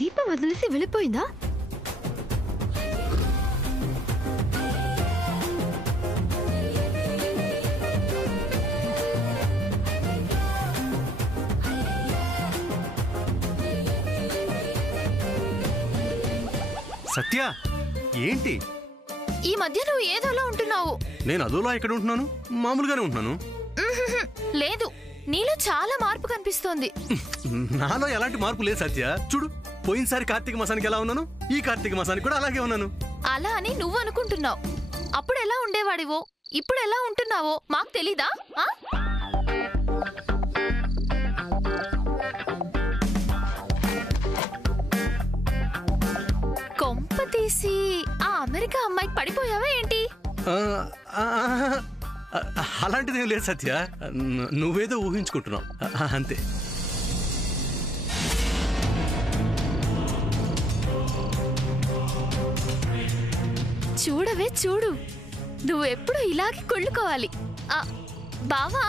దీప వదిలేసి వెళ్ళిపోయిందా? సత్య, ఏంటి ఈ మధ్య నువ్వు ఏదోలా ఉంటున్నావు. నేను అదోలా ఎక్కడ ఉంటున్నాను? మామూలుగానే ఉంటున్నాను. లేదు, నీలో చాలా మార్పు కనిపిస్తోంది. నాలో ఎలాంటి మార్పు లేదు సత్య. చూడు, పోయినసారి కార్తీక మాసానికి ఎలా ఉన్నాను, ఈ కార్తీక మాసానికి కూడా అలాగే ఉన్నాను. అలా అని నువ్వు అనుకుంటున్నావు. అప్పుడు ఎలా ఉండేవాడివో ఇప్పుడు ఎలా ఉంటున్నావో మాకు తెలీదా? కొంప తీసి ఆ అమెరికా అమ్మాయికి పడిపోయావా ఏంటి? అలాంటిదేం లేదు సత్య, నువ్వేదో ఊహించుకుంటున్నావు అంతే. చూడవే చూడు, నువ్వు ఎప్పుడు ఇలాగే కొళ్ళుకోవాలి. బావా,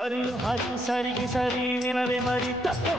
Hari hari sari sari nare mari takko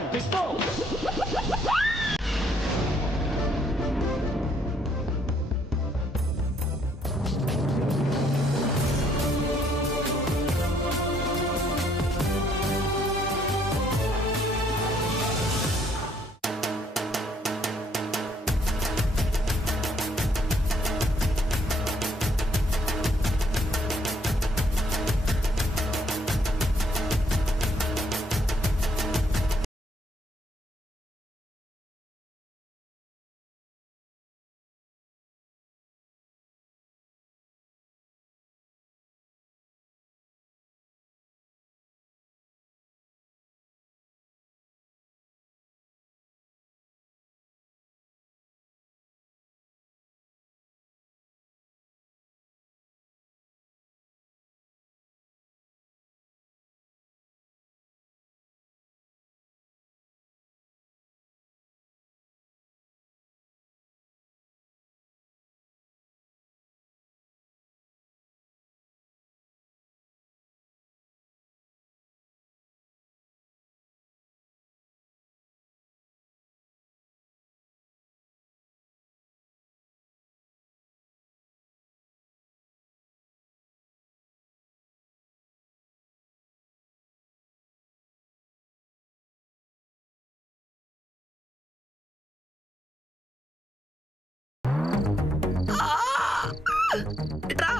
ఇట్రా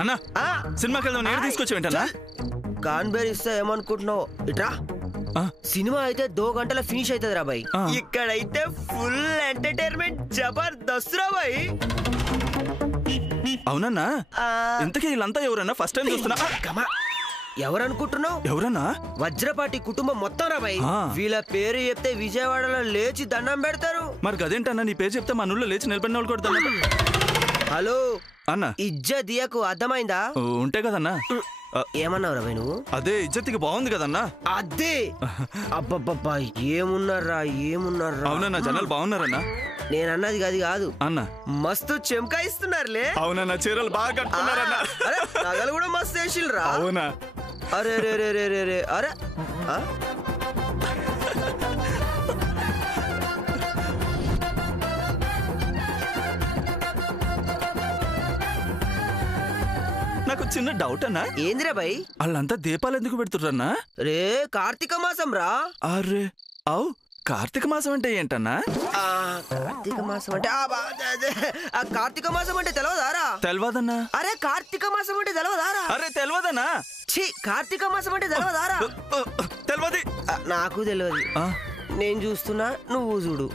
అన్నా సినిమాకి వెళ్దాం నేను తీసుకొచ్చి వెంటనా కాన్బేర్ ఇస్తే ఏమనుకుంటున్నావు ఇట్రా సినిమా అయితే 2 గంటల ఫినిష్ అవుతుంది రా బాయ్ ఇక్కడైతే ఫుల్ ఎంటర్టైన్మెంట్ జబర్దస్త్ రా బాయ్ అవునన్నా ఇంతకీ వీళ్ళంతా ఎవరన్నా ఫస్ట్ టైం చూస్తున్నా ఎవరనుకుంటున్నావు ఎవరన్నా వజ్రపాటి కుటుంబం మొత్తం రా బాయ్ వీళ్ళ పేరు చెప్తే విజయవాడలో లేచి దండం పెడతారు మరి గదేంటన్నా నీ పేరు చెప్తే మన ఊళ్ళో లేచి నిలబడిన వాళ్ళు కూడా హలో అన్న ఇజ్జదియకు అర్థమైందా ఉంటే కదన్నా ఏమన్నావు రా నువ్వు అదే ఇజ్జతికి బాగుంది కదన్నా అదే అబ్బబ్బబ్బా ఏమున్నారా అవునన్నా జనాలు బాగున్నారన్నా నేను అన్నది అది కాదు అన్న మస్తు చెంకాయిస్తున్నారులే అవునన్నా చీరలు బాగా కట్టుకున్నారన్నా నగలు కూడా మస్తు వేసిల్రా అవునా అరే రే రే రే రే రే అరే నాకు చిన్న డౌట్ అన్నా ఏందిరా బై వాళ్ళంతా దీపాలు ఎందుకు పెడుతుర్రన్నా రే కార్తీక మాసం రా అరే అవు కార్తీక మాసం అంటే ఏంటన్నా కార్తీక మాసం అంటే కార్తీక మాసం అంటే తెలవదారా తెలవదన్నా అరే కార్తీక మాసం అంటే తెలవదారా అరే తెలవదన్నా ఛీ కార్తీక మాసం అంటే తెలవదారా తెలవది నాకు తెలియదు నేను చూస్తున్నా నువ్వు చూడు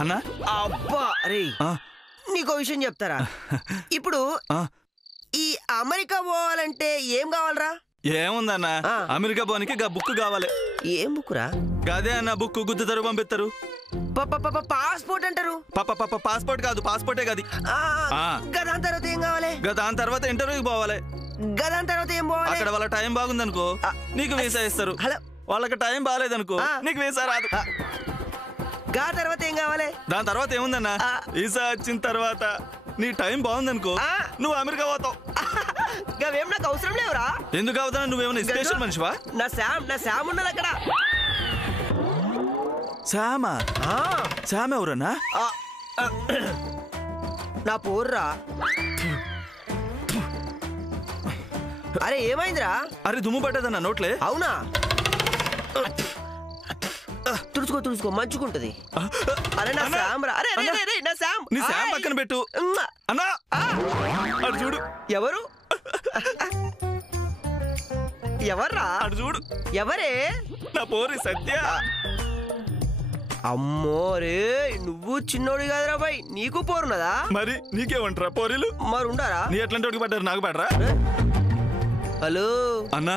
అన్నా అబ్బా అరే నీకో విషయం చెప్తారా ఇప్పుడు ఈ అమెరికా పోవాలంటే ఏం కావాలరా ఏముందన్నా అమెరికా పోనీకి బుక్ కావాలి ఏం బుక్ రా గదే అన్న బుక్ గుద్దుతారు పంపిస్తారు పాస్పోర్ట్ అంటారు పాస్పోర్ట్ కాదు పాస్పోర్టే కాదు గదాని తర్వాత ఏం కావాలి దాని తర్వాత ఇంటర్వ్యూకి పోవాలి గదాని తర్వాత ఏం పోవాలి అక్కడ వాళ్ళ టైం బాగుందనుకో నీకు వీసా ఇస్తారు వాళ్ళకి టైం బాగాలేదనుకో నీకు వీసా రాదు గా తర్వాత ఏం కావాలి దాని తర్వాత ఏముందన్నా వీసా వచ్చిన తర్వాత నీ టైం బాగుందనుకో నువ్వు అమెరికా పోతావు గవేం నాకు అవసరం లేవురా ఎందుకు అవుతావు నువ్వేమన్నా స్పెషల్ మనిషివా నా శామ్ ఉన్నది అక్కడ శామా శామ్ ఎవరన్నా నా పోర్రా అరే ఏమైందిరా అరే దుమ్ము పట్టదన్నా నోట్లే అవునా తుడుచుకో మంచుకుంటది అరే నా శామ్ రా అరే నా శామ్ నీ శామ్ పక్కన పెట్టు అన్నా అటు చూడు ఎవరు ఎవర్రా అటు చూడు ఎవరే నా పోరి సత్య అమ్మో రే నువ్వు చిన్నోడు కాదురా బాయ్ నీకు పోరున్నదా మరి నీకేమంటారా పోరీలు మరి ఉండారా నీ ఎట్లాంటి పడ్డారు నాకు పడరా హలో అన్నా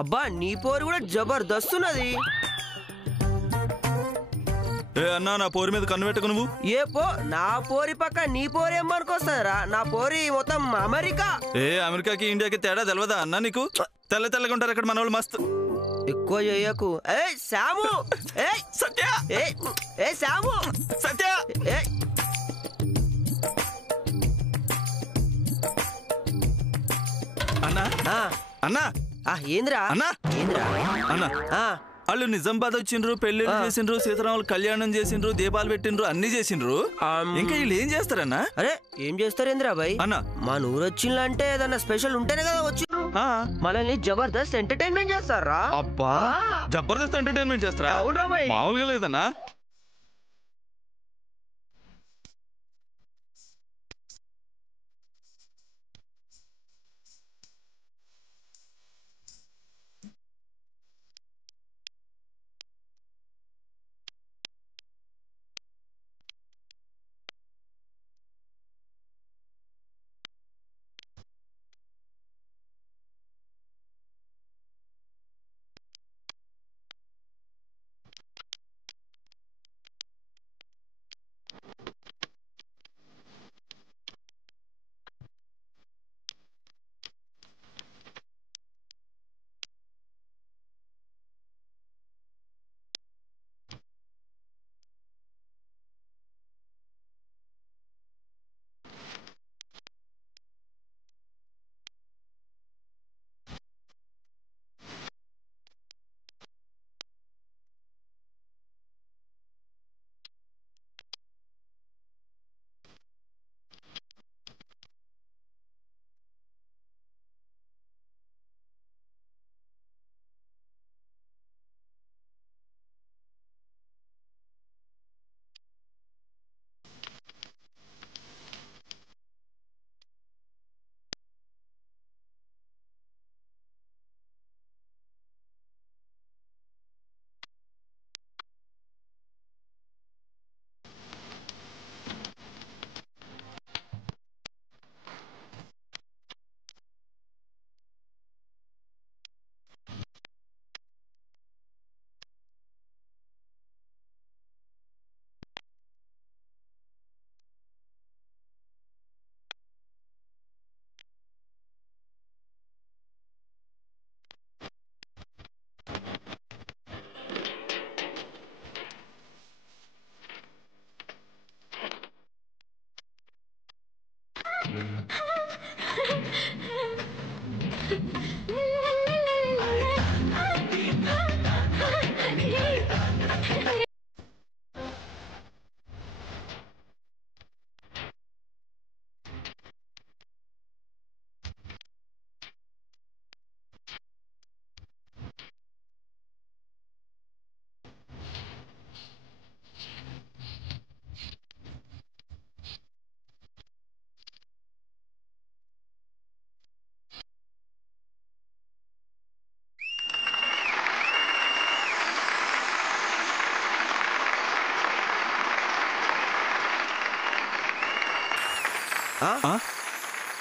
అబ్బా నీ పోరు కూడా జబర్దస్త్ ఉన్నది ఏ అన్నా నా పోరి మీద కన్ను పెట్టుకు నువ్వు నా పోరి పక్క నీ పోరి ఏమనుకొస్తారా నా పోరి మొత్తం అమెరికా అమెరికాకి ఇండియాకి తేడా తెలియదా అన్నా నీకు తెల్లగా ఉంటారు అక్కడ మన వాళ్ళు మస్తు ఎక్కువ చెయ్యకు శాము సత్య శాము సత్య అన్నా అన్నా ఏంద్రా అన్నా ఏంద్రా అన్నా వాళ్ళు నిజామాబాద్ వచ్చిండ్రు పెళ్లిళ్ళు చేసిండ్రు సీతారాములు కళ్యాణం చేసిండ్రు దీపాలు పెట్టిండ్రు అన్ని చేసిండ్రు ఇంకా వీళ్ళు ఏం చేస్తారన్నా అరే ఏం చేస్తారేంద్రా బాయ్ అన్నా మా ఊరు వచ్చిందంటే ఏదన్నా స్పెషల్ ఉంటేనే కదా వచ్చిండ్రు మనల్ని జబర్దస్త్ ఎంటర్టైన్మెంట్ చేస్తారా అబ్బా జబర్దస్త్ ఎంటర్టైన్మెంట్ చేస్తారా మామూలుగా లేదన్నా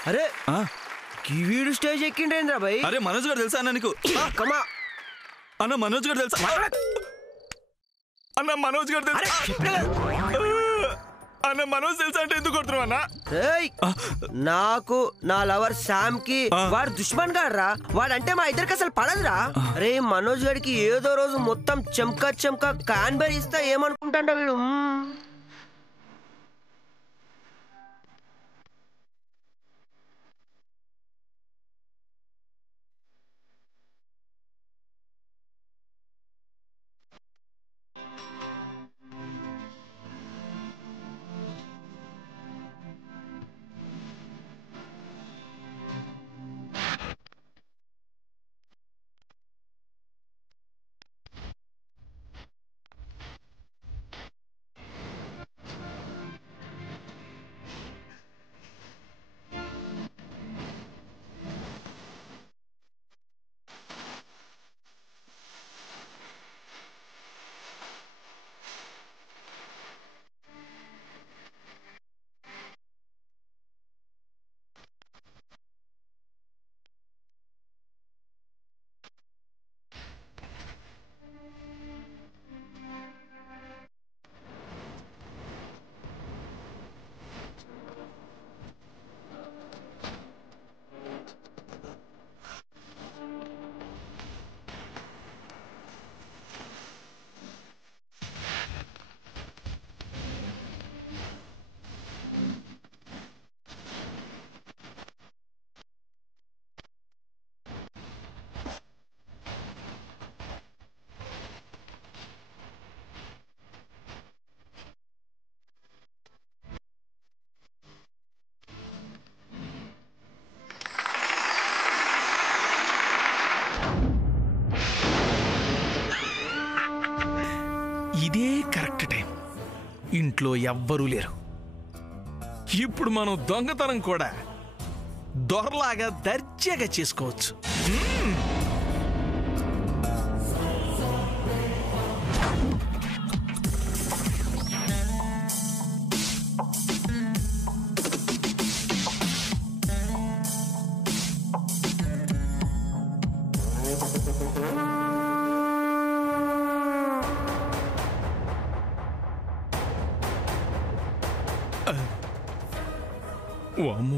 అరే వీడు స్టేజ్ ఎక్కిండ్రేంద్రా భయ్? అరే మనోజ్ గారు తెలుసా అన్న నీకు? కమా అన్న మనోజ్ గారు తెలుసా? అన్న మనోజ్ గారు తెలుసా? అన్న మనోజ్ తెలుసా అంటే ఎందుకు కొడుతున్నావు అన్న? నాకు నా లవర్ శామ్ కి వాడు దుష్మన్ గాడ్రా. వాడంటే మా ఇద్దరికి అసలు పడదురా. రే మనోజ్ గారికి ఏదో రోజు మొత్తం చెంకా క్యాన్బెరీ ఇస్తా ఏమనుకుంటాడో వీడు. ఇదే కరెక్ట్ టైం. ఇంట్లో ఎవ్వరూ లేరు. ఇప్పుడు మనం దొంగతనం కూడా దొరలాగా దర్జాగా చేసుకోవచ్చు. వామ్మో,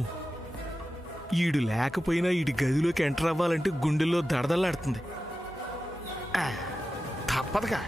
ఈడు లేకపోయినా ఈడి గదిలోకి ఎంటర్ అవ్వాలంటే గుండెల్లో దడదల్లాడుతుంది. తప్పదుగా.